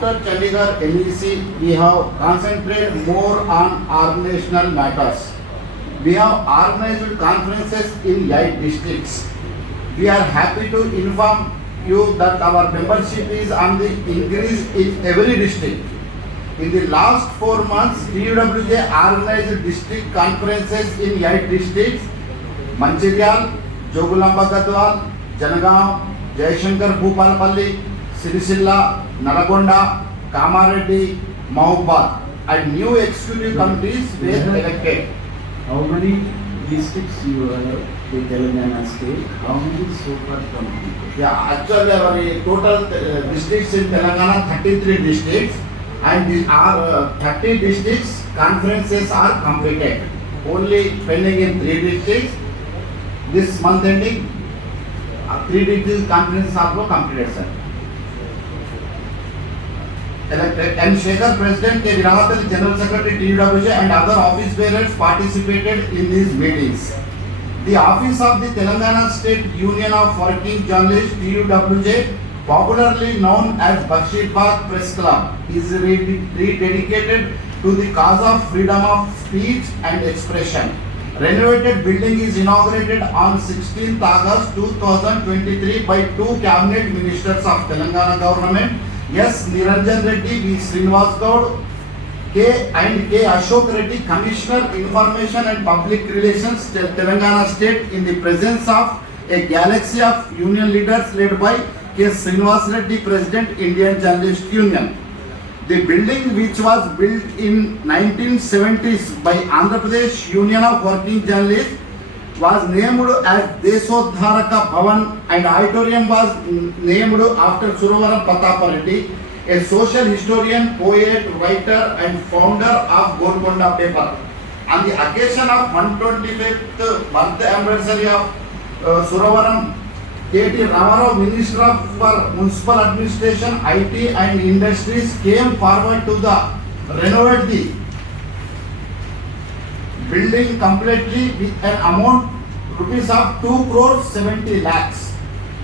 after Chandigarh NEC, we have concentrated more on organizational matters. We have organized conferences in 8 districts. We are happy to inform you that our membership is on the increase in every district. In the last 4 months, TUWJ organized district conferences in 8 districts: Manchiryal, Jogulamba Gadwal, Janagaon, Jayashankar Bhupalpalli, Siricilla, Nalagonda, Kamareddy, Mahbubad, and new executive committees were elected. How many districts you are in Telangana state? How many so far completed? Yeah, actually our total districts in Telangana 33 districts, and these are 30 districts conferences are completed. Only pending in 3 districts. This month ending, 3 districts conferences are completed, sir. Elected and Shekhar President K. Virahatali, General Secretary TUWJ, and other office bearers participated in these meetings. The office of the Telangana State Union of Working Journalists TUWJ, popularly known as Bakshidbag Press Club, is rededicated to the cause of freedom of speech and expression. Renovated building is inaugurated on 16th August 2023 by 2 cabinet ministers of Telangana government, S. Niranjan Reddy, V. Srinivas Gaud, K. Ashok Reddy, Commissioner Information and Public Relations, Telangana State, in the presence of a galaxy of union leaders led by K. Srinivas Reddy, President, Indian Journalist Union. The building, which was built in 1970s by Andhra Pradesh Union of Working Journalists, was named as Deshodharaka Bhavan, and auditorium was named after Suravaram Patapareddy, a social historian, poet, writer and founder of Golconda paper. On the occasion of 125th birthday anniversary of Suravaram, K.T. Ramarao, Minister for Municipal Administration, IT and Industries, came forward to renovate the building completely with an amount rupees of 2 crores 70 lakhs.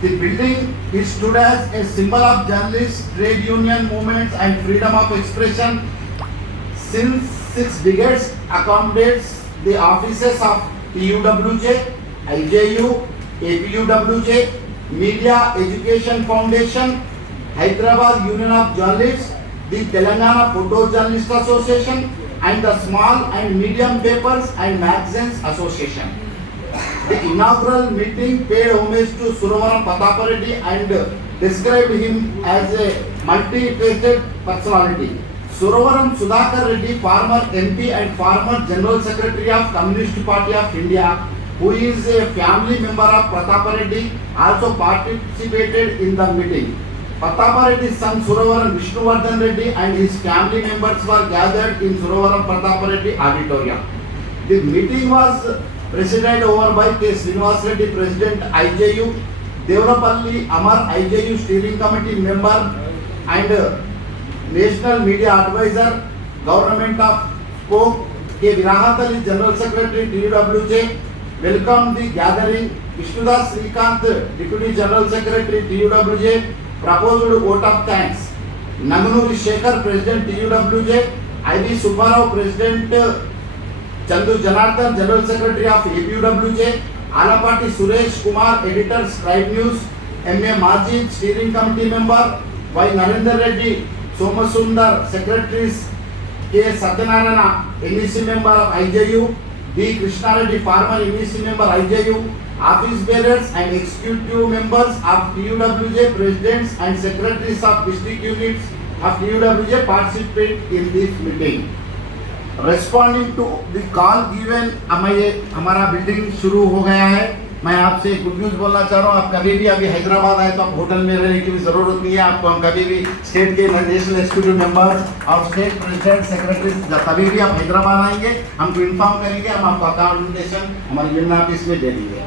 The building is stood as a symbol of journalists, trade union movements and freedom of expression since 6 decades, accommodates the offices of TUWJ, IJU, APUWJ, Media Education Foundation, Hyderabad Union of Journalists, the Telangana Photojournalist Association, and the Small and Medium Papers and Magazines Association. The inaugural meeting paid homage to Suravaram Patapareddy and described him as a multi-faceted personality. Suravaram Sudhakar Reddy, former MP and former General Secretary of Communist Party of India, who is a family member of Patapareddy, also participated in the meeting. Patapareddy's son Suravaram Vishnuvardhan Reddy and his family members were gathered in Suravaram Patapareddy auditorium. The meeting was presided over by K. Srinivas Reddy, President, IJU, Devrapalli Amar, IJU Steering Committee member and National Media Advisor, Government of Spoke. K. Virahatali, General Secretary, TUWJ, welcomed the gathering. Vishnudas Srikanth, Deputy General Secretary, TUWJ, proposed vote of thanks. Naganuri Shekhar, President, TUWJ, I.V. Subbarao, President, Chandu Janardhan, General Secretary of APUWJ, Alapati Suresh Kumar, Editor, Scribe News, M.A. Majid, Steering Committee member, Y. Narendra Reddy, Somasundar, Secretaries, K. Satyanarayana, NEC member of IJU, B. Krishna Reddy, former NEC member IJU, office bearers and executive members of TUWJ, presidents and secretaries of district units of TUWJ participate in this meeting. Responding to the call given, हमारा building शुरू हो गया है. मैं आपसे good news बोलना चाह रहा हूँ. आप कभी भी अभी हैदराबाद आए तो आप होटल में रहने की भी ज़रूरत नहीं है. आपको हम कभी भी स्टेट के नेशनल एग्जीक्यूटिव मेंबर्स और स्टेट प्रेसिडेंट सेक्रेटरीज कभी भी आप हैदराबाद आएंगे हमको इन्फॉर्म करेंगे, हम आपको अकाउंटेशन हमारे यूनियन ऑफिस में दे देंगे.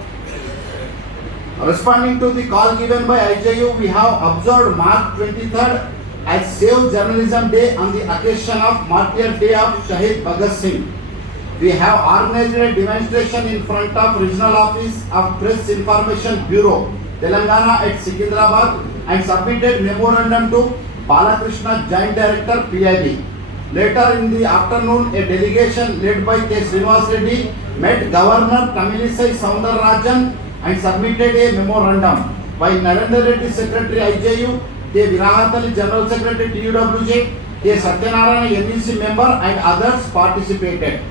Responding to the call given by IJU, we have observed March 23rd as Save Journalism Day on the occasion of Martyr Day of Shahid Bhagat Singh. We have organized a demonstration in front of Regional Office of Press Information Bureau, Telangana at Secunderabad, and submitted memorandum to Balakrishna, Joint Director, PIB. Later in the afternoon, a delegation led by K. Srinivas Reddy met Governor Tamilisai Soundararajan and submitted a memorandum. By Narendra Reddy, Secretary IJU, K. Virahatali, General Secretary TUWJ, K. Satyanarayana, NEC member and others participated.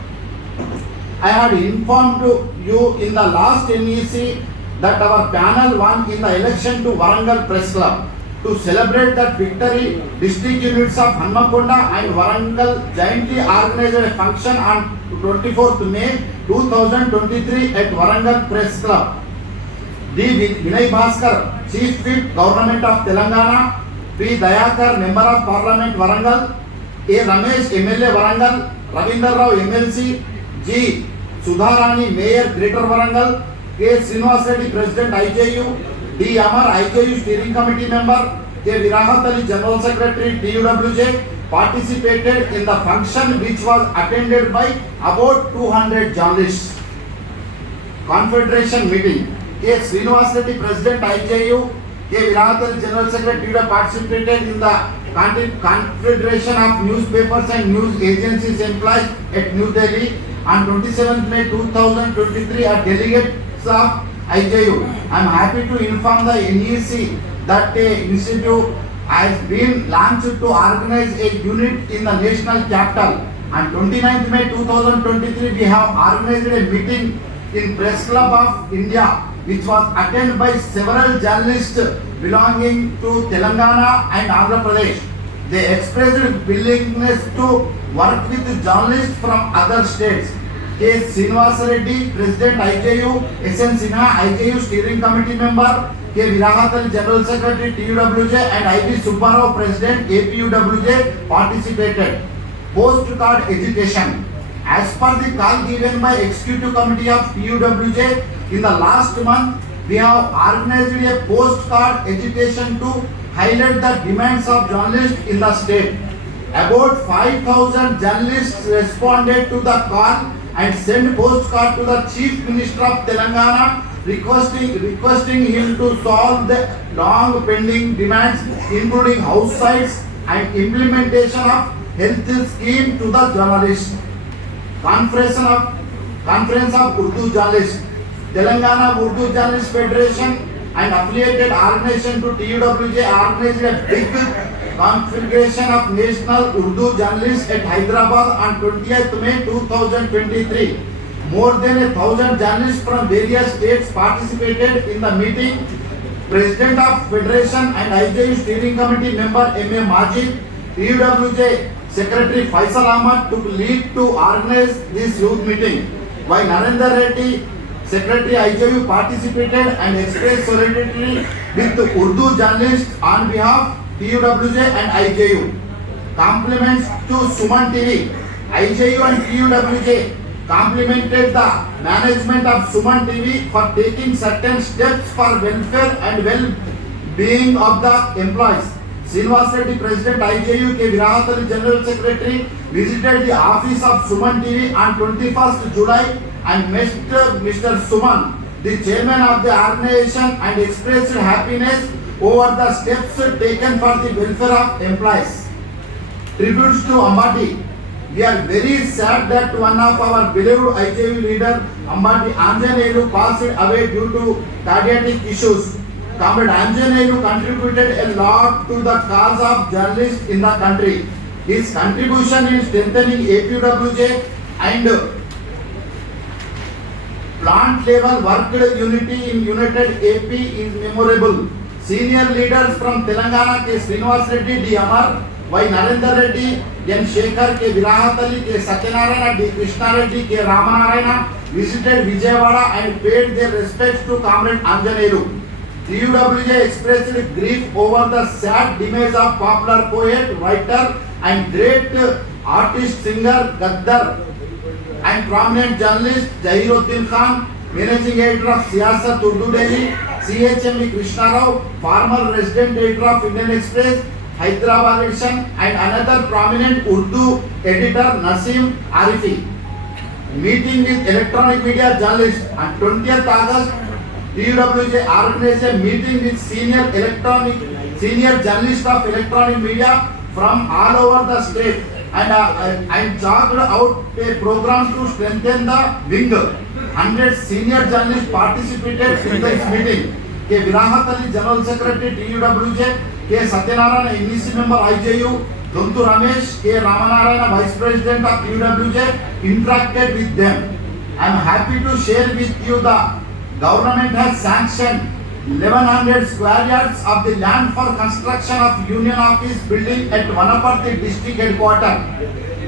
I had informed you in the last NEC that our panel won in the election to Warangal Press Club. To celebrate that victory, district units of Hanmakonda and Warangal jointly organized a function on 24th May 2023 at Warangal Press Club. D. Vinay Bhaskar, Chief Whip, Government of Telangana, P. Dayakar, Member of Parliament, Warangal, A. Ramesh, MLA, Warangal, Ravindra Rao, MLC, G. Sudharani, Mayor, Greater Warangal, K. Srinivas Reddy, President, IJU, D. Amar, IJU Steering Committee Member, K. Virahatali, General Secretary, TUWJ, participated in the function which was attended by about 200 journalists. Confederation meeting. K. Srinivas Reddy, President, IJU, K. Virahatali, General Secretary, participated in the Confederation of Newspapers and News Agencies employees at New Delhi on 27th May 2023 are delegates of IJU. I am happy to inform the NEC that a institute has been launched to organize a unit in the national capital. On 29th May 2023, we have organized a meeting in Press Club of India, which was attended by several journalists belonging to Telangana and Andhra Pradesh. They expressed willingness to work with journalists from other states. K. Srinivas Reddy, President, IJU, SN Sinha, IJU Steering Committee Member, K. Virahatali, General Secretary, TUWJ, and IB Subbarao, President, APUWJ, participated. Postcard education. As per the call given by Executive Committee of TUWJ, in the last month, we have organized a postcard education to highlight the demands of journalists in the state. About 5,000 journalists responded to the call and sent postcard to the Chief Minister of Telangana requesting him to solve the long pending demands, including house sites and implementation of health scheme to the journalists. Conference of Urdu Journalists. Telangana Urdu Journalists Federation and affiliated organization to TUWJ organized a big configuration of National Urdu Journalists at Hyderabad on 20th May 2023. More than 1,000 journalists from various states participated in the meeting. President of Federation and IJU Steering Committee member M.A. Majid, TUWJ Secretary Faisal Ahmad took lead to organize this youth meeting. While Narendra Reddy, Secretary IJU, participated and expressed solidarity with the Urdu journalists on behalf TUWJ and IJU. Compliments to Suman TV. IJU and TUWJ complimented the management of Suman TV for taking certain steps for welfare and well-being of the employees. Srinivas Reddy, President IJU, K. Virahatali, General Secretary, visited the office of Suman TV on 21st July and met Mr. Suman, the chairman of the organization, and expressed happiness over the steps taken for the welfare of employees. Tributes to Ambati. We are very sad that one of our beloved IJU leader, Ambati Anjaneyulu, passed away due to cardiac issues. Comrade Anjaneyulu contributed a lot to the cause of journalists in the country. His contribution in strengthening APUWJ and plant level worked unity in United AP is memorable. Senior leaders from Telangana, K. Srinivas Reddy, D. Amar, Y. Narendra Reddy, N. Shekhar, K. Virahatali, K. Satyanarayana, D. Krishna Reddy, K. Ramanarayana visited Vijayawada and paid their respects to Comrade Anjaneyulu. TUWJ expressed grief over the sad demise of popular poet, writer and great artist, singer, Gaddar and prominent journalist Zahiruddin Khan, managing editor of Siyasat Urdu Daily, CHME Krishna Rao, former resident editor of Indian Express, Hyderabad edition, and another prominent Urdu editor Nasim Arifi. Meeting with electronic media journalists on 20th August, TUWJ organized a meeting with senior electronic senior journalist of electronic media from all over the state, and I chalked out a program to strengthen the wing. 100 senior journalists participated in this meeting. K. Virahat Ali, General Secretary, TUWJ, K. Satyanarayana, NEC member, IJU, Dontu Ramesh, K. Ramanarayana, Vice President of TUWJ, interacted with them. I am happy to share with you the government has sanctioned 1100 square yards of the land for construction of Union Office building at Vanaparthi district headquarters.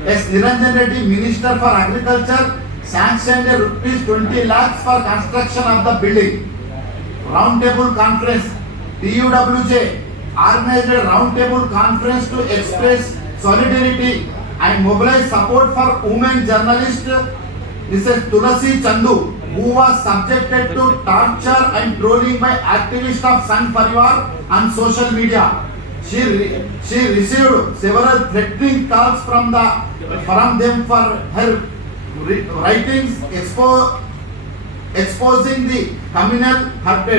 S. Niranjan Reddy, Minister for Agriculture, sanctioned a rupees 20 lakhs for construction of the building. Roundtable conference, TUWJ organized a roundtable conference to express solidarity and mobilize support for women journalist Mrs. Tulasi Chandu, who was subjected to torture and trolling by activists of Sangh Parivar on social media. She received several threatening calls from them for her writings exposing the communal hatred.